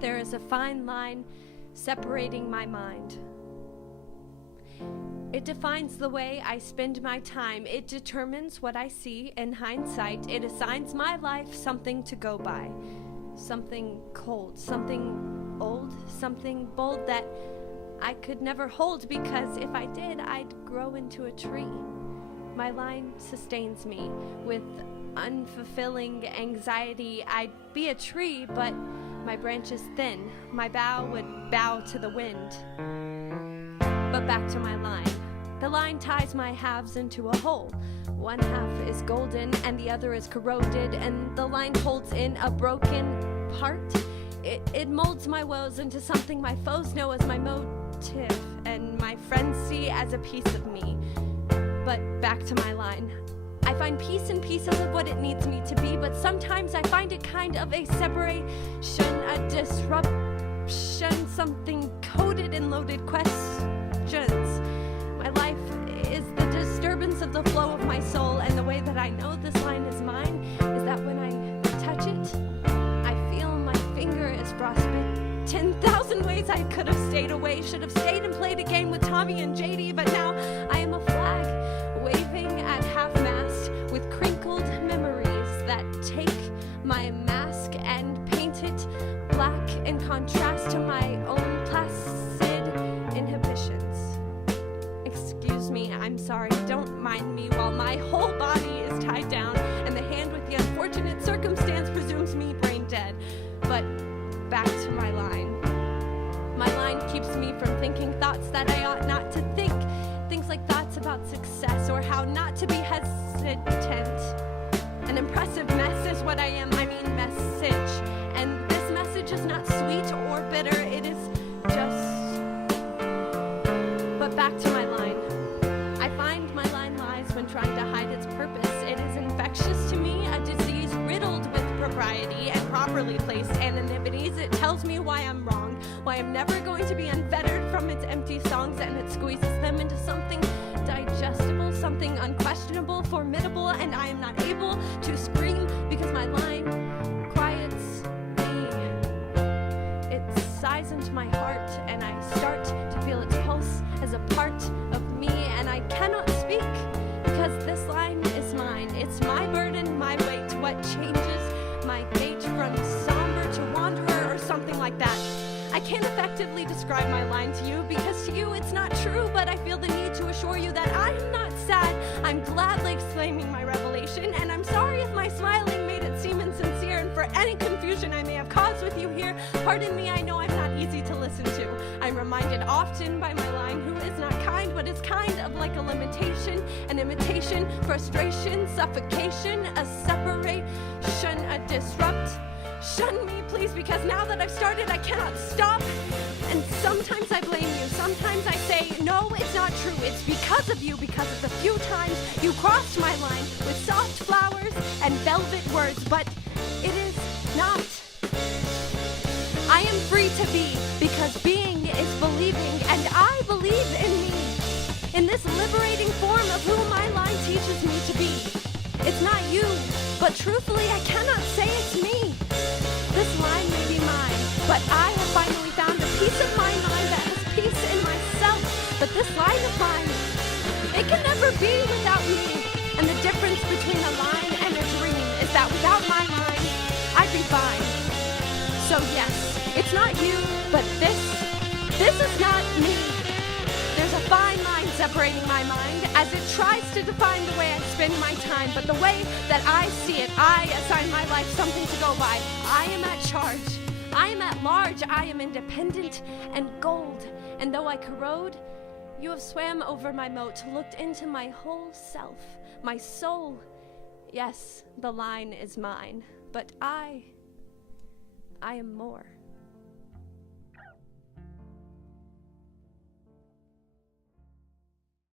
There is a fine line separating my mind. It defines the way I spend my time. It determines what I see in hindsight. It assigns my life something to go by. Something cold, something old, something bold that I could never hold, because if I did, I'd grow into a tree. My line sustains me with unfulfilling anxiety. I'd be a tree, but my branch is thin. My bough would bow to the wind. But back to my line. The line ties my halves into a whole. One half is golden and the other is corroded, and the line holds in a broken part. It molds my woes into something my foes know as my motive, and my friends see as a piece of me. But back to my line. I find peace in pieces of what it needs me to be, but sometimes I find it kind of a separation, a disruption, something coded in loaded questions. My life is the disturbance of the flow of my soul, and the way that I know this line is mine is that when I touch it, I feel my finger is frostbitten. 10,000 ways I could have stayed away, should have stayed and played a game with Tommy and JD, but now I am a flag waving at half-mast with crinkled memories that take my mask and paint it black in contrast to my own placid inhibitions. Excuse me, I'm sorry, don't mind me while my whole body is tied down and the hand with the unfortunate circumstance presumes me brain dead. But back to my line. My line keeps me from thinking thoughts that I ought not to think. Things like thoughts about success or how not to be hesitant. An impressive mess is what I am, I mean message. And this message is not sweet or bitter, it is just... But back to my line. I find my line lies when trying to hide its purpose. It is infectious to me, a disease riddled with propriety and properly placed anonymities. It tells me why I'm wrong, why I'm never going to be unfettered from its empty songs, and it squeezes them into something digestible, something unquestionable, formidable, and I am not able to scream because my line quiets me. It sighs into my heart, and I start to feel its pulse as a part of me, and I cannot speak because this line is mine. It's my burden, my weight, what changes my gait from somber to wanderer or something like that. I can't effectively describe my line to you because to you it's not true, but I feel the need to assure you that I am not sad. I'm gladly exclaiming my revelation, and I'm sorry if my smiling made it seem insincere, and for any confusion I may have caused with you here, pardon me, I know I'm not easy to listen to. I'm reminded often by my line who is not kind, but is kind of like a limitation, an imitation, frustration, suffocation, a separation, a disrupt. Shun me, please, because now that I've started, I cannot stop. And sometimes I blame you. Sometimes I say, no, it's not true. It's because of you, because of the few times you crossed my line with soft flowers and velvet words. But it is not. I am free to be, because being is believing, and I believe in me, in this liberating form of who my line teaches me to be. It's not you, but truthfully, I cannot say it's me. This line may be mine, but I have finally found a piece of my mind that has peace in myself. But this line of mine, it can never be without me. And the difference between a line and a dream is that without my mind, I'd be fine. So yes, it's not you, but this is not me. There's a fine line separating my mind as it tries to define the way I spend my time, but the way that I see it, I assign my life something to go by. I am at charge. I am at large. I am independent and gold. And though I corrode, you have swam over my moat, looked into my whole self, my soul. Yes, the line is mine, but I am more.